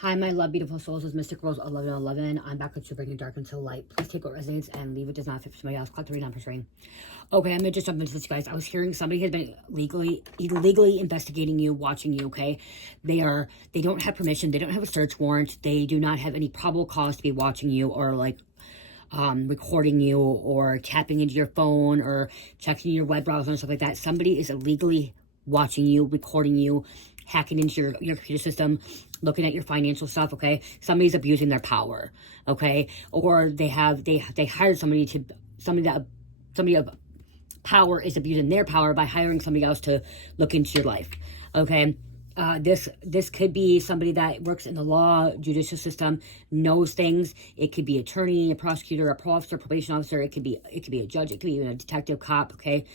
Hi, my love, beautiful souls. It's Mystic Rose 1111. I'm back with you, bringing dark into light. Please take what resonates and leave it does not fit for somebody else. Collect the read on for string. Okay, I'm gonna just jump into this, guys. I was hearing somebody has been illegally investigating you, watching you. Okay, they don't have permission. They don't have a search warrant. They do not have any probable cause to be watching you or like recording you or tapping into your phone or checking your web browser and stuff like that. Somebody is illegally watching you, recording you, hacking into your computer system, looking at your financial stuff. Okay, somebody's abusing their power. Okay, or they hired somebody of power is abusing their power by hiring somebody else to look into your life. Okay. This could be somebody that works in the law, judicial system, knows things. It could be attorney, a prosecutor, a parole officer, probation officer. It could be a judge. It could be even a detective, cop. Okay,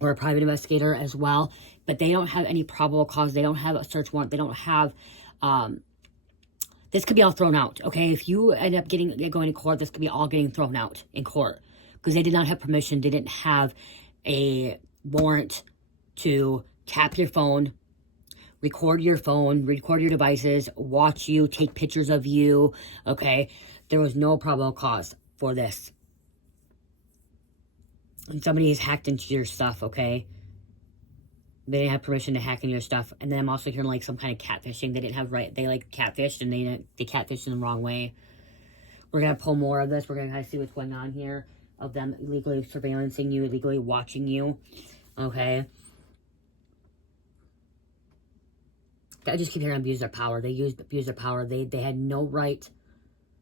or a private investigator as well. But they don't have any probable cause. They don't have a search warrant. They don't have. This could be all thrown out. Okay, if you end up going to court, this could be all getting thrown out in court because they did not have permission. They didn't have a warrant to tap your phone, record your devices, watch you, take pictures of you. Okay, there was no probable cause for this. And somebody has hacked into your stuff. Okay, they didn't have permission to hack into your stuff. And then I'm also hearing like some kind of catfishing. They didn't have they like catfished and they catfished in the wrong way. We're gonna pull more of this. We're gonna kind of see what's going on here of them illegally surveillancing you, illegally watching you. Okay. I just keep hearing abuse their power. Abuse their power. They had no right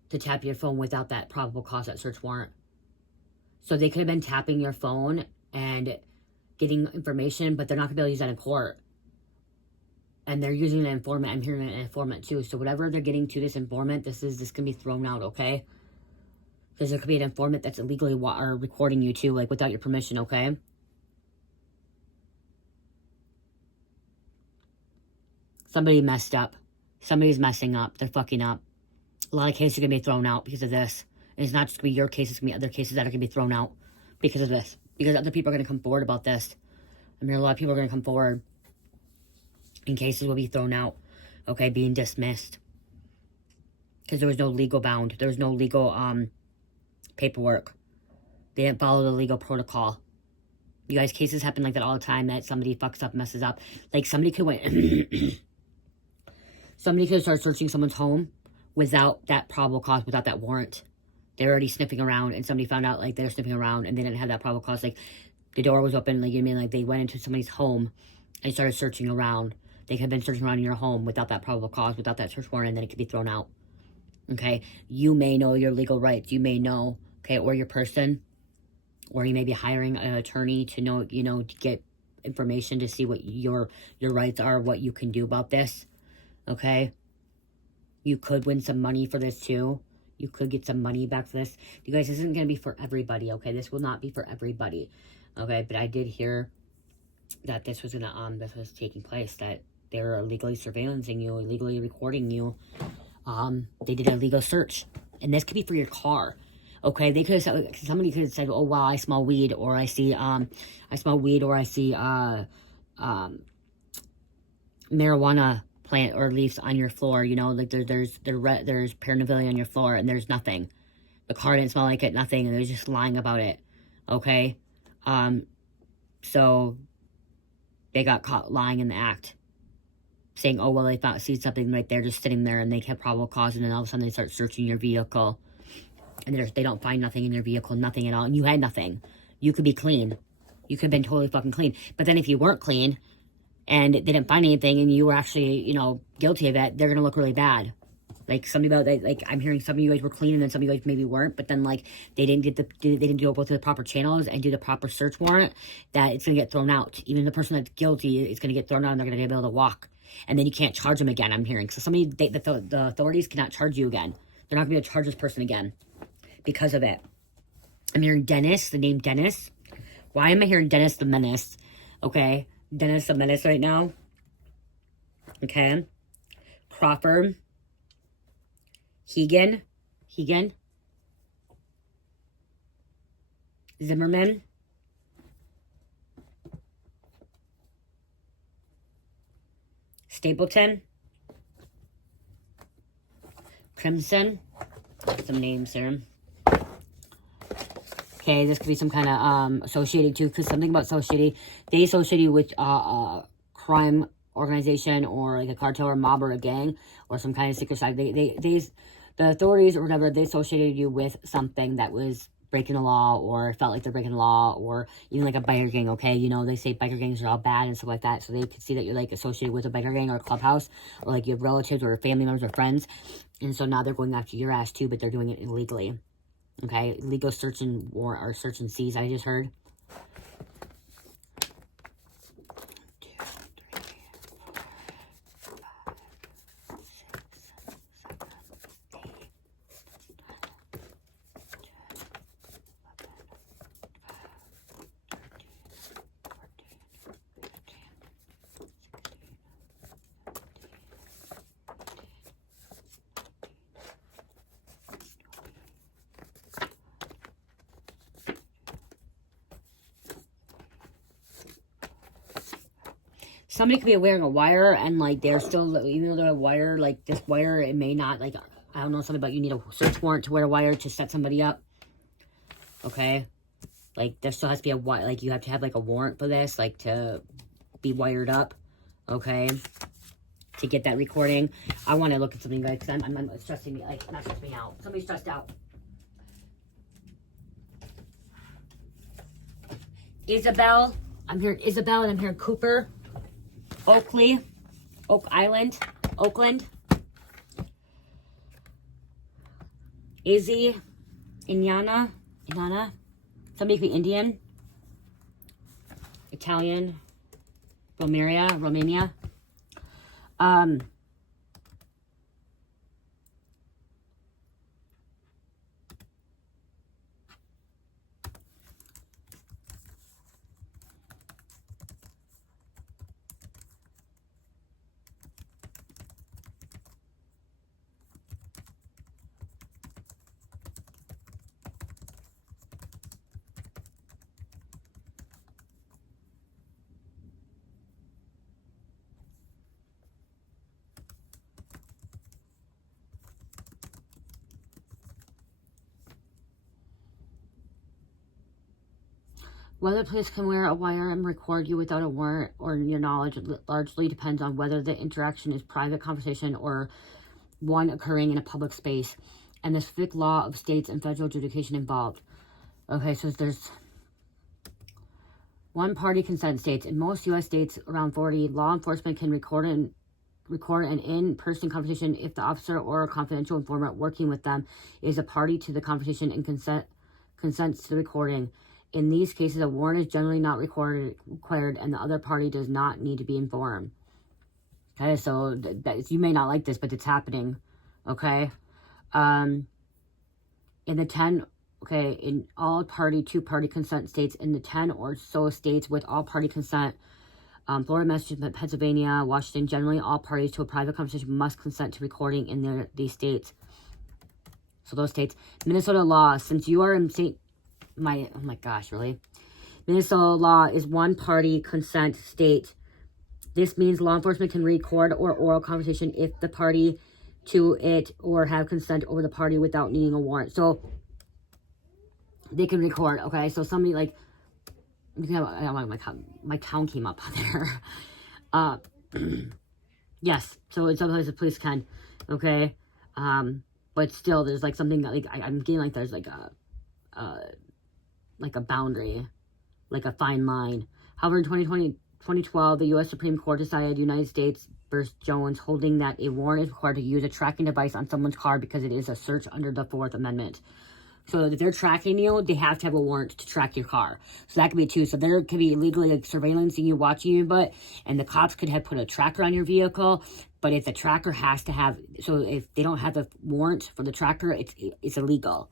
to tap your phone without that probable cause, that search warrant. So they could have been tapping your phone and getting information, but they're not going to be able to use that in court. And they're using an informant. I'm hearing an informant too. So whatever they're getting to this informant, this can be thrown out, okay? Because there could be an informant that's illegally recording you too, like without your permission, okay? Somebody messed up. Somebody's messing up. They're fucking up. A lot of cases are going to be thrown out because of this. And it's not just going to be your case. It's going to be other cases that are going to be thrown out because of this. Because other people are going to come forward about this. I mean, a lot of people are going to come forward. And cases will be thrown out. Okay, being dismissed. Because there was no legal bound. There was no legal paperwork. They didn't follow the legal protocol. You guys, cases happen like that all the time. That somebody fucks up, messes up. Like somebody could went... Somebody could start searching someone's home without that probable cause, without that warrant. They're already sniffing around, and somebody found out, like, they're sniffing around, and they didn't have that probable cause. Like, the door was open, like, you mean, like, they went into somebody's home and started searching around. They could have been searching around in your home without that probable cause, without that search warrant, and then it could be thrown out. Okay? You may know your legal rights. You may know, okay, or your person, or you may be hiring an attorney to know, to get information to see what your rights are, what you can do about this. Okay, you could win some money for this too. You could get some money back for this. You guys, this isn't going to be for everybody, okay? This will not be for everybody, okay? But I did hear that this was taking place, that they were illegally surveillancing you, illegally recording you. They did a legal search, and this could be for your car, okay? They could have said, somebody could have said, oh wow, I smell weed, or I see marijuana plant or leaves on your floor, like there's paraphernalia on your floor and there's nothing. The car didn't smell like it, nothing, and they're just lying about it. Okay? So they got caught lying in the act. Saying, oh well, they see something right there just sitting there and they kept probable cause, and then all of a sudden they start searching your vehicle. And they don't find nothing in your vehicle, nothing at all, and you had nothing. You could be clean. You could have been totally fucking clean. But then if you weren't clean and they didn't find anything and you were actually, guilty of it, they're going to look really bad. Like, I'm hearing some of you guys were clean and then some of you guys maybe weren't, but then, like, they didn't go through the proper channels and do the proper search warrant, that it's going to get thrown out. Even the person that's guilty is going to get thrown out and they're going to be able to walk. And then you can't charge them again, I'm hearing. So the authorities cannot charge you again. They're not going to be able to charge this person again because of it. I'm hearing Dennis, the name Dennis. Why am I hearing Dennis the Menace? Okay. Dennis the Menace right now. Okay. Crawford. Hegan. Zimmerman. Stapleton. Crimson. Some names here. Okay, this could be some kind of associated too, because something about associated, they associate you with crime organization or like a cartel or a mob or a gang or some kind of secret side. The authorities or whatever, they associated you with something that was breaking the law or felt like they're breaking the law, or even like a biker gang. Okay, you know, they say biker gangs are all bad and stuff like that, so they could see that you're like associated with a biker gang or a clubhouse, or like you have relatives or family members or friends, and so now they're going after your ass too, but they're doing it illegally. Okay, illegal search and warrant or search and seize, I just heard. 2, 3, 4, 5, 6, 7, 8, 9, somebody could be wearing a wire and like they're still, even though they're a wire, like this wire, it may not, like, I don't know, something about you need a search warrant to wear a wire to set somebody up. Okay, like there still has to be a wire, like you have to have like a warrant for this, like to be wired up. Okay, to get that recording. I want to look at something, guys, because I'm it's stressing me, like, not stressing me out. Somebody's stressed out. Isabel, I'm here. Isabel, and I'm here. Cooper, Oakley, Oak Island, Oakland. Izzy, Inanna. Somebody could be Indian, Italian, Romania. Whether police can wear a wire and record you without a warrant or your knowledge largely depends on whether the interaction is private conversation or one occurring in a public space, and the specific law of states and federal adjudication involved. Okay, so there's one-party consent states. In most U.S. states, around 40, law enforcement can record an in-person conversation if the officer or a confidential informant working with them is a party to the conversation and consents to the recording. In these cases, a warrant is generally not required, and the other party does not need to be informed. Okay, so you may not like this, but it's happening. Okay, in the 10, okay, in all party, two-party consent states, in the 10 or so states with all-party consent, Florida, Massachusetts, Pennsylvania, Washington, generally all parties to a private conversation must consent to recording in these states. So those states. Minnesota law, since you are in oh my gosh, really? Minnesota law is one-party consent state. This means law enforcement can record or oral conversation if the party to it or have consent over the party without needing a warrant. So they can record, okay? So somebody like, you can have, my town came up on there. Yes, so in some places police can, okay? But still, there's like something that, like, I'm getting like there's like a boundary, like a fine line. However, in 2012, the U.S. Supreme Court decided United States versus Jones, holding that a warrant is required to use a tracking device on someone's car because it is a search under the Fourth Amendment. So if they're tracking you, they have to have a warrant to track your car. So that could be too. So there could be illegally like surveillancing you, watching you, and the cops could have put a tracker on your vehicle. But if the tracker has to have, so if they don't have the warrant for the tracker, it's illegal.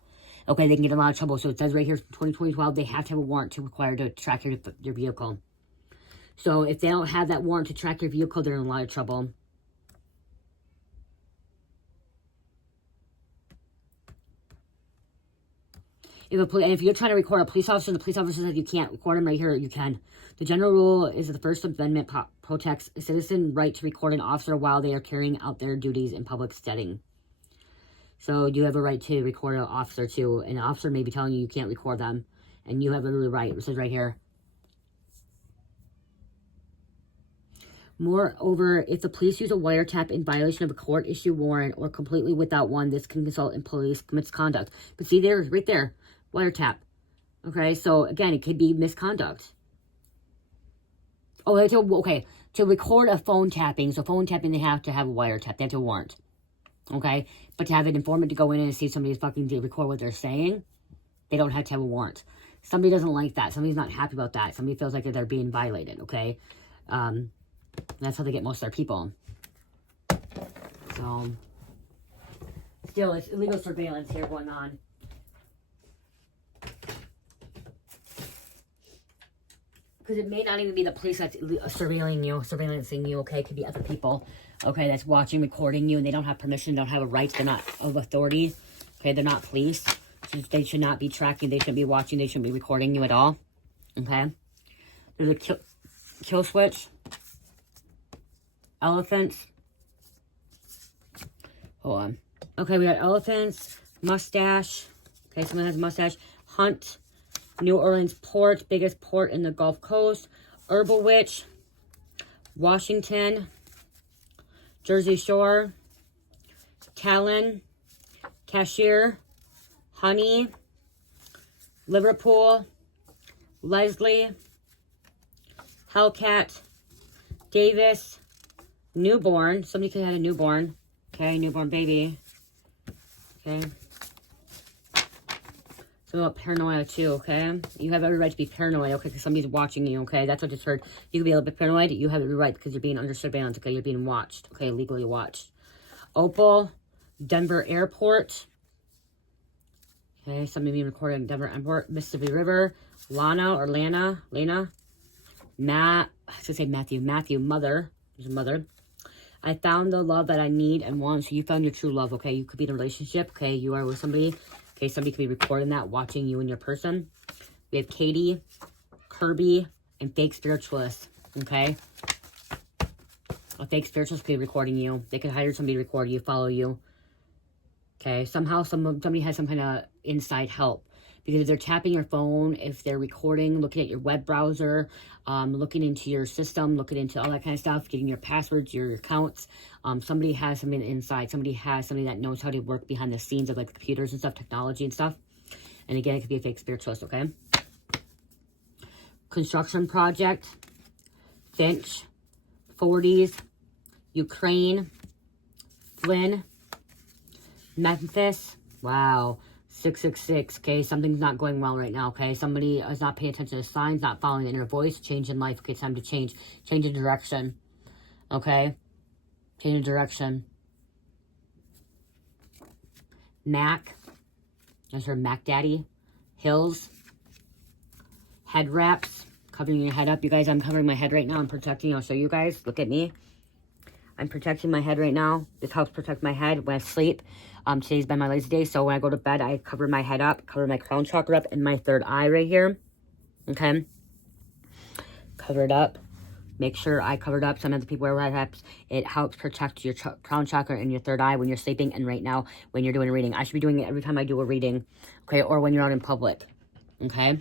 Okay, they can get in a lot of trouble. So it says right here, 2012, they have to have a warrant to require to track your vehicle. So if they don't have that warrant to track your vehicle, they're in a lot of trouble. If you're trying to record a police officer, the police officer says you can't record him right here, you can. The general rule is that the First Amendment protects a citizen's right to record an officer while they are carrying out their duties in public setting. So you have a right to record an officer too. And an officer may be telling you can't record them. And you have a right. It says right here. Moreover, if the police use a wiretap in violation of a court-issued warrant or completely without one, this can result in police misconduct. But see there, right there, wiretap. Okay, so again, it could be misconduct. Oh, okay, to record a phone tapping, so phone tapping, they have to have a wiretap. They have to have a warrant. Okay, but to have an informant to go in and see somebody's fucking to record what they're saying, they don't have to have a warrant. Somebody doesn't like that. Somebody's not happy about that. Somebody feels like they're being violated, okay? That's how they get most of their people. So, still, it's illegal surveillance here going on. Because it may not even be the police that's surveillancing you, okay? It could be other people, okay, that's watching, recording you, and they don't have permission, don't have a right, they're not of authority, okay? They're not police. So they should not be tracking, they shouldn't be watching, they shouldn't be recording you at all, okay? There's a kill switch. Elephants. Hold on. Okay, we got elephants, mustache. Okay, someone has a mustache. Hunt. New Orleans port, biggest port in the Gulf Coast. Herbal Witch. Washington. Jersey Shore. Talon. Cashier. Honey. Liverpool. Leslie. Hellcat. Davis. Newborn. Somebody could have had a newborn. Okay, newborn baby. Okay. So about paranoia too, okay? You have every right to be paranoid, okay? Because somebody's watching you, okay? That's what I just heard. You could be a little bit paranoid. You have every right because you're being under surveillance, okay? You're being watched, okay? Legally watched. Opal. Denver Airport. Okay, somebody being recorded in Denver Airport. Mississippi River. Lena. Matt. I should say Matthew. Mother. There's a mother. I found the love that I need and want. So you found your true love, okay? You could be in a relationship, okay? You are with somebody. Okay, somebody could be recording that, watching you and your person. We have Katie, Kirby, and fake spiritualist, okay? A fake spiritualist could be recording you. They could hire somebody to record you, follow you. Okay, somehow somebody has some kind of inside help. Because if they're tapping your phone, if they're recording, looking at your web browser, looking into your system, looking into all that kind of stuff, getting your passwords, your accounts, somebody has something inside. Somebody has somebody that knows how to work behind the scenes of like computers and stuff, technology and stuff. And again, it could be a fake spiritualist, okay? Construction project, Finch, 40s, Ukraine, Flynn, Memphis, wow. 666, okay? Something's not going well right now, okay? Somebody is not paying attention to signs, not following the inner voice, change in life, okay? It's time to change. Change in direction, okay? Change in direction. Mac. That's her Mac Daddy. Hills. Head wraps. Covering your head up. You guys, I'm covering my head right now. I'm protecting. I'll show you guys. Look at me. I'm protecting my head right now. This helps protect my head when I sleep. Today's been my lazy day, so when I go to bed, I cover my head up, cover my crown chakra up, and my third eye right here. Okay? Cover it up. Make sure I covered up. Some of the people wear red wraps. It helps protect your crown chakra and your third eye when you're sleeping, and right now when you're doing a reading. I should be doing it every time I do a reading, okay? Or when you're out in public, okay?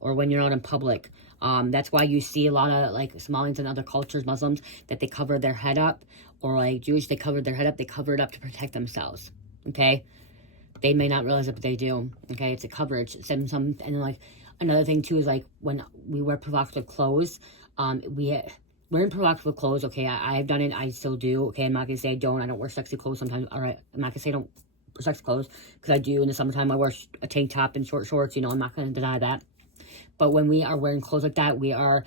Or when you're out in public. That's why you see a lot of like Somalians and other cultures, Muslims, that they cover their head up, or like Jewish, they cover their head up, they cover it up to protect themselves, okay? They may not realize it, but they do, okay? It's a coverage. And then like another thing too is like when we wear provocative clothes, wearing provocative clothes, okay? I've done it, I still do, okay? I'm not gonna say I don't wear sexy clothes sometimes, all right? I'm not gonna say I don't wear sexy clothes, because I do in the summertime. I wear a tank top and short shorts, you know, I'm not gonna deny that. But when we are wearing clothes like that, we are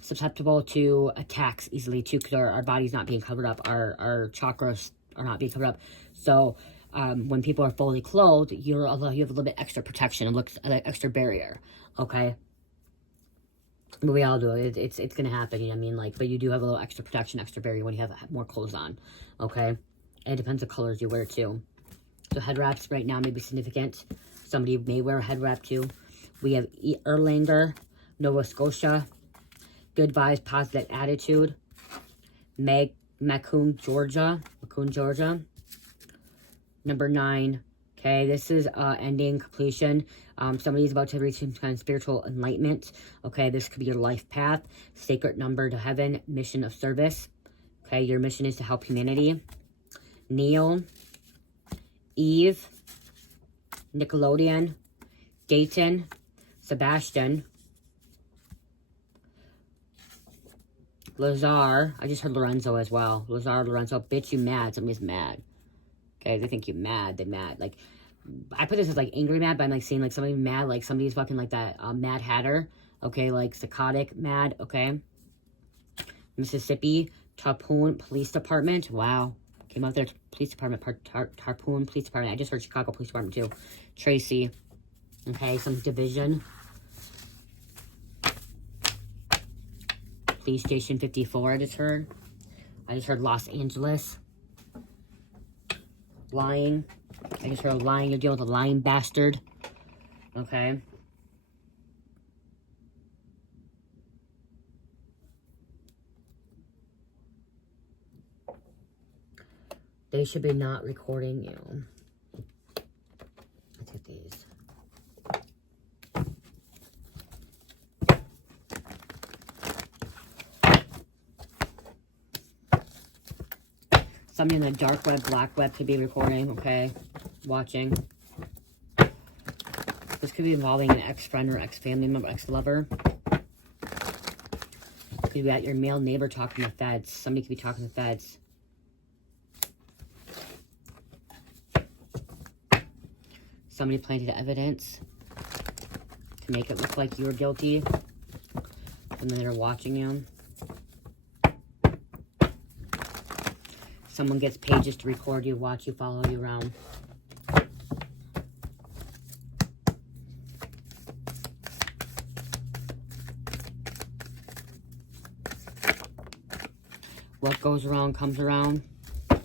susceptible to attacks easily too, because our body's not being covered up, our chakras are not being covered up. So when people are fully clothed, you have a little bit extra protection, it looks like extra barrier, okay? But we all do it. It's gonna happen, you know what I mean? Like, but you do have a little extra protection, extra barrier when you have more clothes on, okay? And it depends the colors you wear too. So head wraps right now may be significant. Somebody may wear a head wrap too. We have Erlanger, Nova Scotia, Good Vibes, Positive Attitude, Macomb, Georgia, Number 9. Okay, this is ending, completion. Somebody's about to reach some kind of spiritual enlightenment. Okay, this could be your life path. Sacred number to heaven, mission of service. Okay, your mission is to help humanity. Neil, Eve, Nickelodeon, Dayton, Sebastian, Lazar. I just heard Lorenzo as well. Lazar, Lorenzo. Bitch, you mad. Somebody's mad. Okay, they think you're mad. They're mad. Like, I put this as, like, angry mad, but I'm, like, seeing, like, somebody mad. Like, somebody's fucking, like, that Mad Hatter. Okay, like, psychotic mad. Okay. Mississippi, Tarpon Police Department. Wow. Came out there. Police Department. Tarpon Police Department. I just heard Chicago Police Department, too. Tracy. Okay, some division. Police Station 54, I just heard. I just heard Los Angeles. Lying. I just heard lying. You're dealing with a lying bastard. Okay. They should be not recording you. Let's get these. Somebody in the dark web, black web could be recording, okay? Watching. This could be involving an ex-friend or ex-family member, ex-lover. Could be at your male neighbor talking to feds. Somebody could be talking to feds. Somebody planted evidence to make it look like you were guilty. And then they're watching you. Someone gets paid just to record you, watch you, follow you around. What goes around comes around. What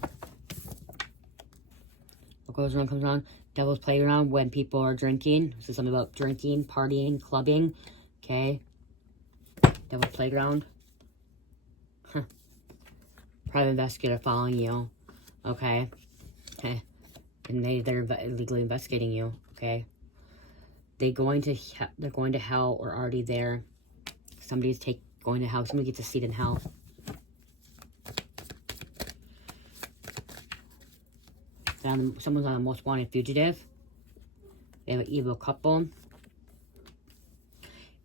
goes around comes around. Devil's playground when people are drinking. This is something about drinking, partying, clubbing. Okay. Devil's playground. Huh. Private investigator following you. Okay. Okay. And they're illegally investigating you. Okay. They're going to hell or already there. Somebody's going to hell. Somebody gets a seat in hell. Someone's on a most wanted fugitive. They have an evil couple.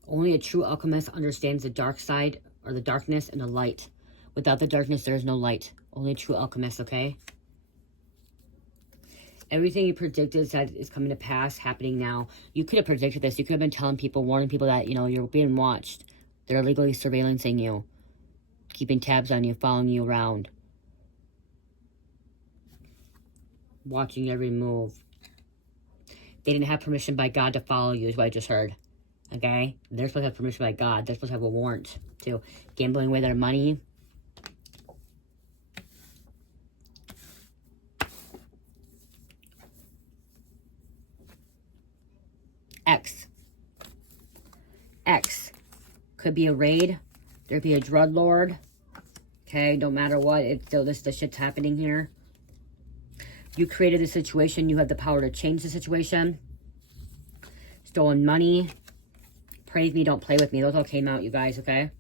Only a true alchemist understands the dark side or the darkness and the light. Without the darkness, there is no light. Only a true alchemist, okay? Everything you predicted that is coming to pass, happening now. You could have predicted this. You could have been telling people, warning people that, you know, you're being watched. They're illegally surveillancing you. Keeping tabs on you, following you around. Watching every move. They didn't have permission by God to follow you, is what I just heard. Okay? They're supposed to have permission by God. They're supposed to have a warrant to gambling away their money. X. Could be a raid. There'd be a drug lord. Okay? Don't matter what. It's still the shit's happening here. You created the situation. You have the power to change the situation. Stolen money. Praise me, don't play with me. Those all came out, you guys, okay?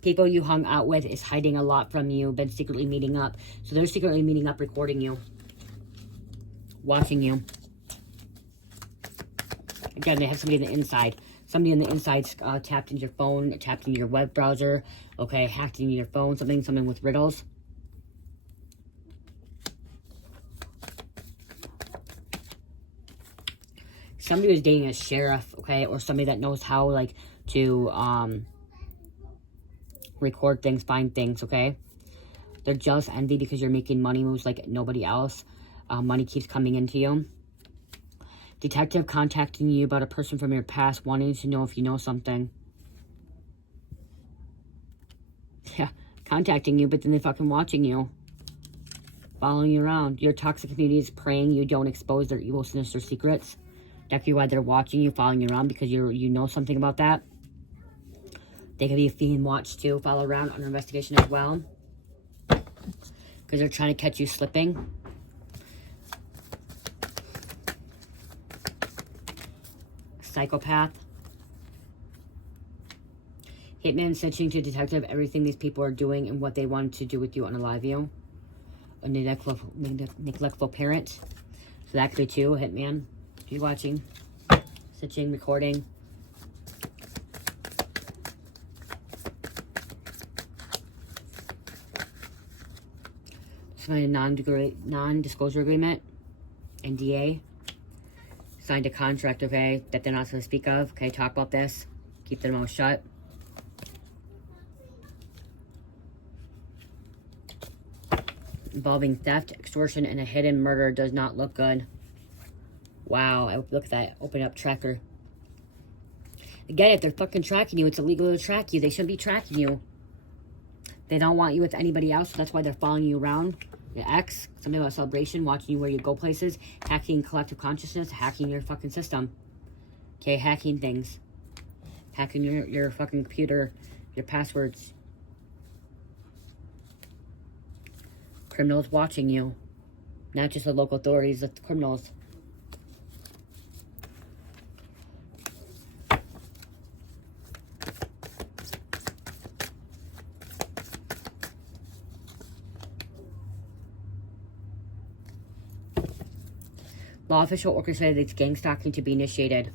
People you hung out with is hiding a lot from you. Been secretly meeting up. So they're secretly meeting up, recording you. Watching you. Again, they have somebody on the inside. Somebody on the inside tapped into your phone, tapped into your web browser. Okay, hacked into your phone. Something with riddles. Somebody was dating a sheriff, okay, or somebody that knows how, like, to record things, find things, okay? They're jealous, envy because you're making money moves like nobody else. Money keeps coming into you. Detective contacting you about a person from your past, wanting to know if you know something. Yeah, contacting you, but then they're fucking watching you. Following you around. Your toxic community is praying you don't expose their evil, sinister secrets. That could be why they're watching you, following you around, because you know something about that. They could be being watched too, follow around under investigation as well. because they're trying to catch you slipping. Psychopath. Hitman snitching to detective everything these people are doing and what they wanted to do with you, unalive you. A neglectful parent. So that could be too. Hitman. Keep watching. Snitching, recording. Signed a non-disclosure agreement. NDA. Signed a contract, okay, that they're not supposed to speak of. Okay, talk about this. Keep their mouth shut. Involving theft, extortion, and a hidden murder does not look good. Wow, look at that. Open up tracker. Again, if they're fucking tracking you, it's illegal to track you. They shouldn't be tracking you. They don't want you with anybody else, so that's why they're following you around. Your ex, something about celebration, watching you where you go places, hacking collective consciousness, hacking your fucking system. Okay, hacking things. Hacking your fucking computer, your passwords. Criminals watching you. Not just the local authorities, but the criminals. Law official orchestrated its gang stalking to be initiated.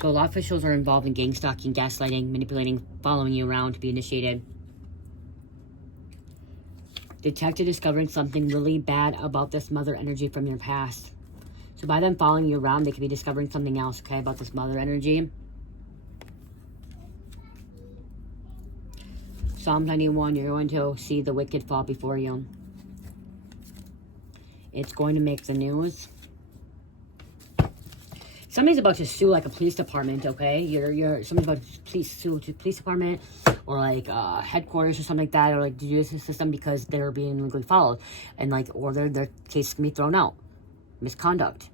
So law officials are involved in gang stalking, gaslighting, manipulating, following you around to be initiated. Detective discovering something really bad about this mother energy from your past. So by them following you around, they could be discovering something else, okay, about this mother energy. Psalm 91, you're going to see the wicked fall before you. It's going to make the news. Somebody's about to sue like a police department, okay? Somebody's about to sue to police department or like headquarters or something like that, or like the justice system because they're being legally followed, and like or their case can be thrown out. Misconduct.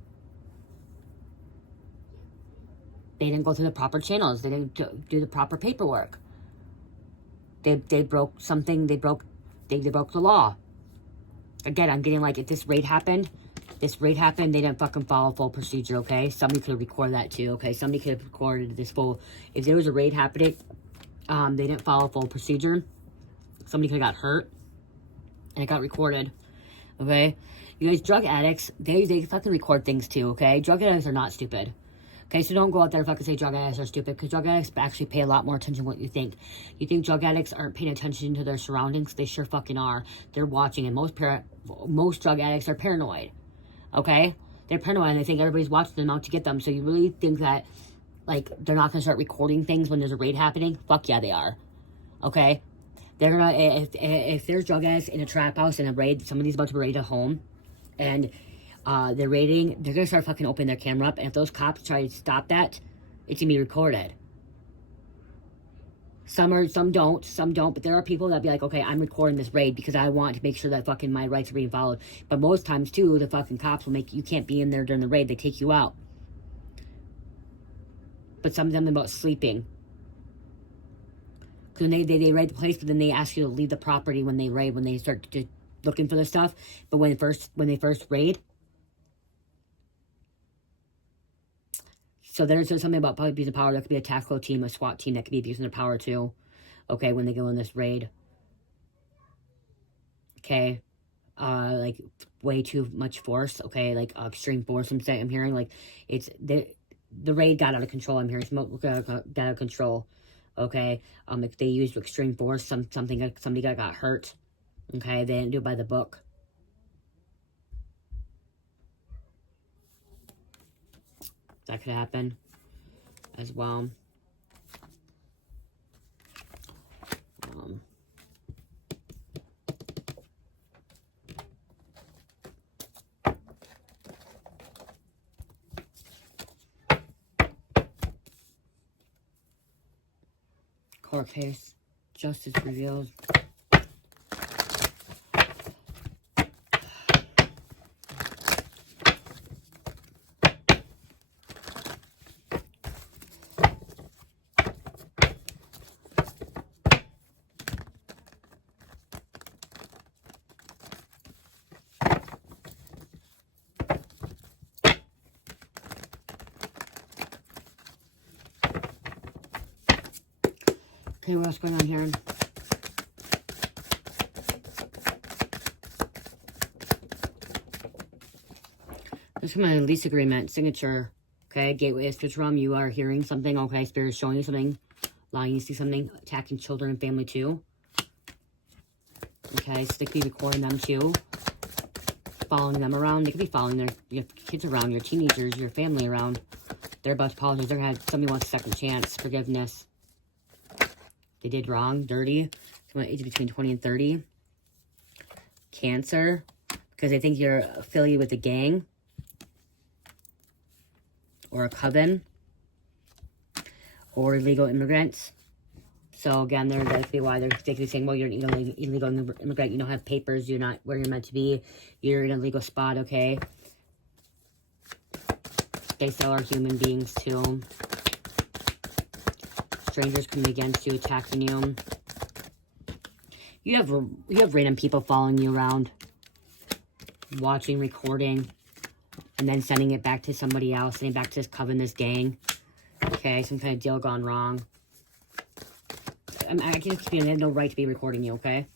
They didn't go through the proper channels. They didn't do the proper paperwork. They broke something. They broke the law. Again, I'm getting like if this raid happened, they didn't fucking follow full procedure, okay? Somebody could have recorded that too, okay? Somebody could have recorded this full... If there was a raid happening, they didn't follow full procedure. Somebody could have got hurt. And it got recorded, okay? You guys, drug addicts, they fucking record things too, okay? Drug addicts are not stupid. Okay, so don't go out there and fucking say drug addicts are stupid, because drug addicts actually pay a lot more attention to what you think. You think drug addicts aren't paying attention to their surroundings? They sure fucking are. They're watching, and most drug addicts are paranoid. Okay? They're paranoid and they think everybody's watching them out to get them. So you really think that, like, they're not going to start recording things when there's a raid happening? Fuck yeah, they are. Okay? They're going to, if there's drug addicts in a trap house in a raid, somebody's about to raid a home, and they're raiding, they're going to start fucking opening their camera up, and if those cops try to stop that, it's going to be recorded. Some don't, but there are people that be like, okay, I'm recording this raid because I want to make sure that fucking my rights are being followed. But most times, too, the fucking cops will make you can't be in there during the raid. They take you out. But something about sleeping. Because they raid the place, but then they ask you to leave the property when they raid, when they start looking for the stuff. But when they first raid. So there's something about public abuse of power. There could be a tactical team, a SWAT team that could be abusing their power too. Okay, when they go in this raid. Okay. Like way too much force. Okay, like extreme force. I'm hearing like it's the raid got out of control. I'm hearing smoke got out of control. Okay. If they used extreme force, somebody got hurt. Okay, they didn't do it by the book. That could happen as well. Court case. Justice reveals. Okay, what else going on here? This is my lease agreement, signature. Okay, gateway of spiritual realm. You are hearing something. Okay, spirit is showing you something, allowing you to see something, attacking children and family too. Okay, so they could be recording them too, following them around. They could be following your kids around, your teenagers, your family around. They're about to apologize. They're gonna have somebody wants a second chance, forgiveness. They did wrong, dirty. Someone age between 20 and 30. Cancer, because they think you're affiliated with a gang or a coven, or illegal immigrants. So again, that could be why they could be saying, well, you're an illegal immigrant, you don't have papers, you're not where you're meant to be, you're in a legal spot, okay? They still are human beings too. Strangers coming against you, attacking you. You have random people following you around, watching, recording, and then sending it back to somebody else, sending it back to this coven, this gang. Okay, some kind of deal gone wrong. I can just keep, they have no right to be recording you, okay?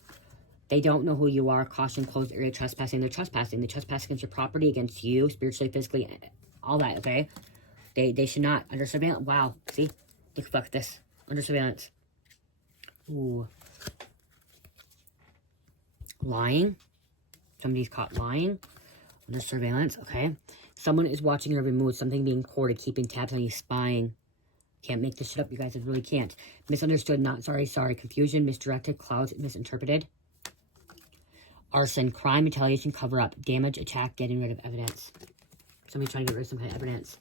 They don't know who you are. Caution, closed area, trespassing. They're trespassing. They trespass against your property, against you, spiritually, physically, all that, okay? They should not. Under surveillance. Wow. See? Look, fuck this. Under surveillance. Ooh. Lying. Somebody's caught lying. Under surveillance, okay? Someone is watching your every move. Something being recorded, keeping tabs on you, spying. Can't make this shit up, you guys. I really can't. Misunderstood, not sorry, sorry. Confusion, misdirected, clouds, misinterpreted. Arson, crime, retaliation, cover up. Damage, attack, getting rid of evidence. Somebody trying to get rid of some kind of evidence.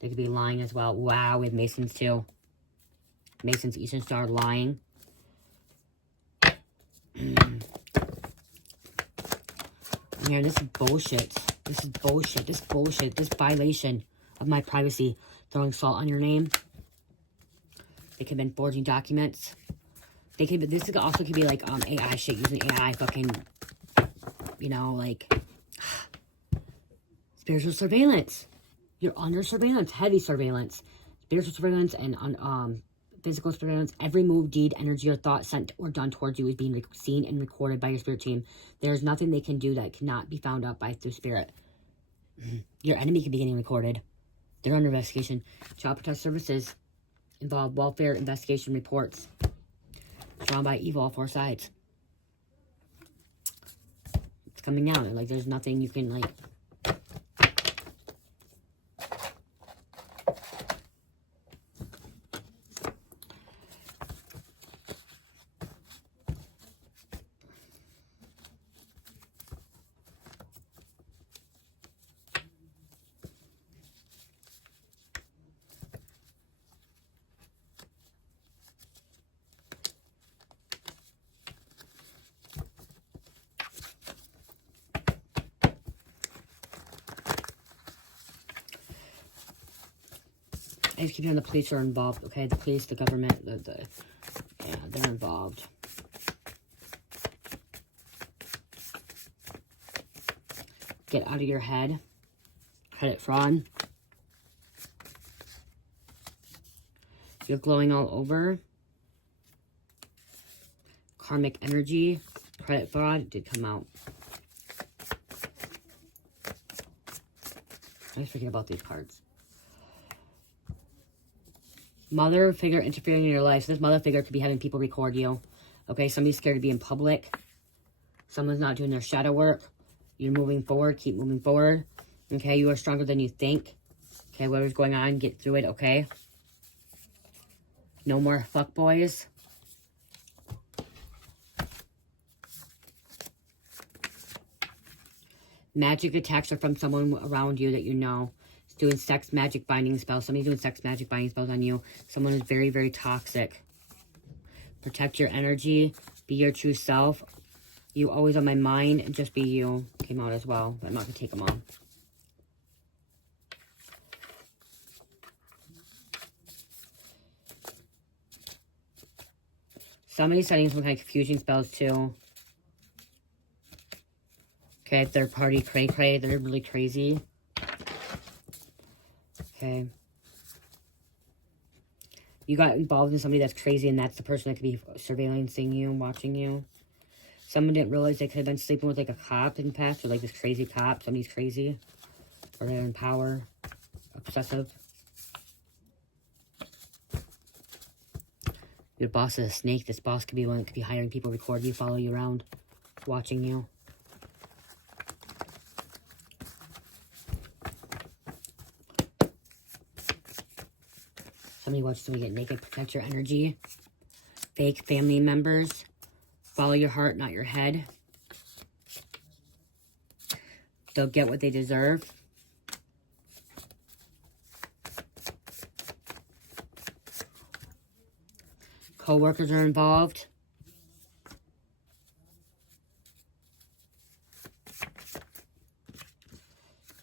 They could be lying as well. Wow, we have Masons too. Masons, Eastern Star, lying. Man, this is bullshit. This is bullshit. This bullshit. This violation of my privacy. Throwing salt on your name. They could have been forging documents. They could. This also could be like AI shit, using AI fucking, you know, like spiritual surveillance. You're under surveillance, heavy surveillance, spiritual surveillance, and physical surveillance. Every move, deed, energy, or thought sent or done towards you is being seen and recorded by your spirit team. There's nothing they can do that cannot be found out by through spirit. Your enemy could be getting recorded. They're under investigation. Child Protective Services involved welfare investigation reports. Drawn by evil, all four sides. It's coming out. Like, there's nothing you can, like... I just keep hearing the police are involved, okay? The police, the government, yeah, they're involved. Get out of your head. Credit fraud. You're glowing all over. Karmic energy. Credit fraud did come out. I was forgetting about these cards. Mother figure interfering in your life. So this mother figure could be having people record you. Okay, somebody's scared to be in public. Someone's not doing their shadow work. You're moving forward. Keep moving forward. Okay, you are stronger than you think. Okay, whatever's going on, get through it, okay? No more fuckboys. Magic attacks are from someone around you that you know. Doing sex magic binding spells. Somebody's doing sex magic binding spells on you. Someone is very, very toxic. Protect your energy. Be your true self. You always on my mind. And just be you. Came out as well. But I'm not going to take them all. Somebody's setting some kind of confusing spells too. Okay, third party cray-cray. They're really crazy. Okay. You got involved in somebody that's crazy, and that's the person that could be surveillancing you and watching you. Someone didn't realize they could have been sleeping with, like, a cop in the past, or, like, this crazy cop. Somebody's crazy. Or they're in power. Obsessive. Your boss is a snake. This boss could be one that could be hiring people, record you, follow you around, watching you. Somebody watches somebody get naked. Protect your energy. Fake family members. Follow your heart, not your head. They'll get what they deserve. Co-workers are involved.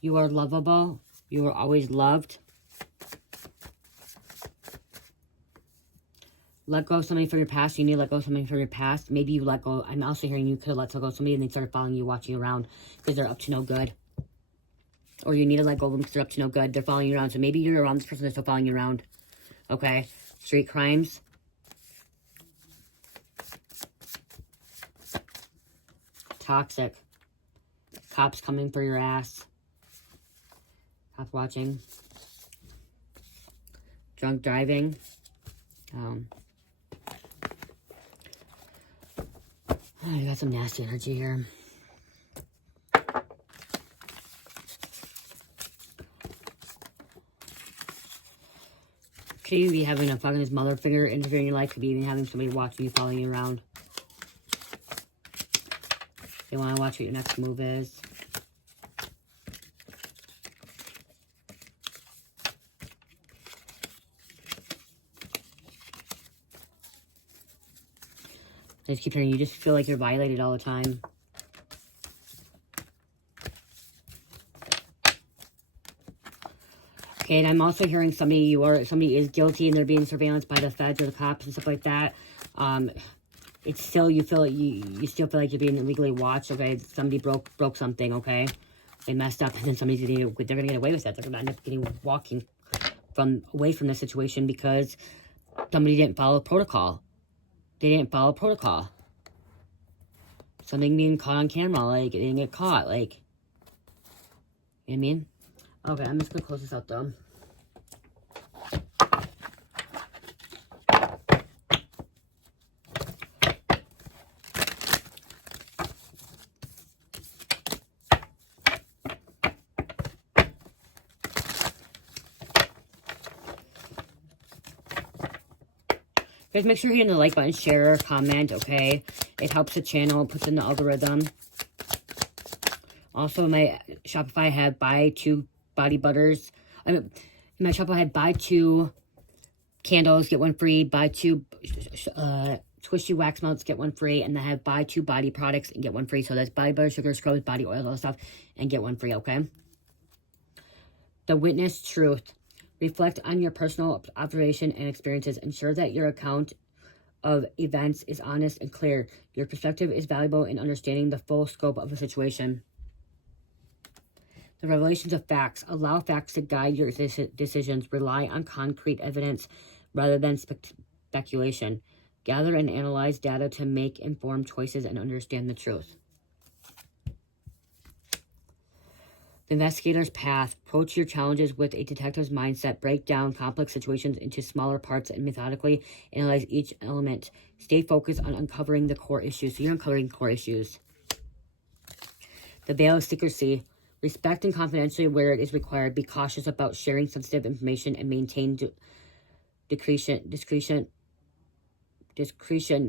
You are lovable. You are always loved. Let go of somebody from your past. You need to let go of somebody from your past. Maybe you let go. I'm also hearing you could have let go of somebody and they started following you, watching you around because they're up to no good. Or you need to let go of them because they're up to no good. They're following you around. So maybe you're around this person that's still following you around. Okay. Street crimes. Toxic. Cops coming for your ass. Cops watching. Drunk driving. I got some nasty energy here. Could even be having a fucking mother figure interfere in your life. Could be even having somebody watching you, following you around. They want to watch what your next move is. I just keep hearing you just feel like you're violated all the time. Okay, and I'm also hearing somebody is guilty and they're being surveillanced by the feds or the cops and stuff like that. It's still, you still feel like you're being illegally watched. Okay, somebody broke something. Okay, they messed up, and then they're gonna get away with it. They're gonna end up walking away from the situation because somebody didn't follow protocol. They didn't follow protocol. Something being caught on camera, like, they didn't get caught, like, you know what I mean? Okay, I'm just gonna close this out, though. Guys, make sure you're hitting the like button, share, comment, okay? It helps the channel, puts in the algorithm. Also, my Shopify had buy 2 body butters. My Shopify had buy 2 candles, get 1 free. Buy 2 squishy wax melts, get 1 free. And I have buy 2 body products and get 1 free. So that's body butter, sugar, scrubs, body oil, all that stuff. And get 1 free, okay? The witness truth. Reflect on your personal observation and experiences. Ensure that your account of events is honest and clear. Your perspective is valuable in understanding the full scope of a situation. The revelations of facts. Allow facts to guide your decisions. Rely on concrete evidence rather than speculation. Gather and analyze data to make informed choices and understand the truth. The investigator's path. Approach your challenges with a detective's mindset. Break down complex situations into smaller parts and methodically analyze each element. Stay focused on uncovering the core issues. So you're uncovering core issues. The veil of secrecy. Respect and confidentiality where it is required. Be cautious about sharing sensitive information and maintain discretion.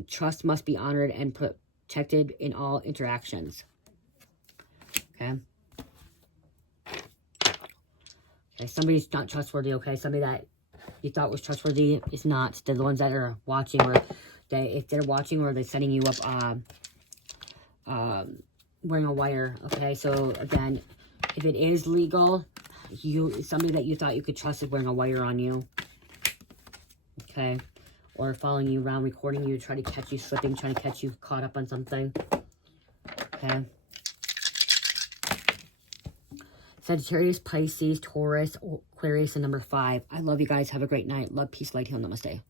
Trust must be honored and protected in all interactions. Okay. Okay, somebody's not trustworthy, okay? Somebody that you thought was trustworthy is not. They're the ones that are watching, or if they're watching or they're setting you up wearing a wire, okay? So, again, if it is legal, somebody that you thought you could trust is wearing a wire on you, okay? Or following you around, recording you, trying to catch you slipping, trying to catch you caught up on something, okay? Sagittarius, Pisces, Taurus, Aquarius, and number 5. I love you guys. Have a great night. Love, peace, light, heal, namaste.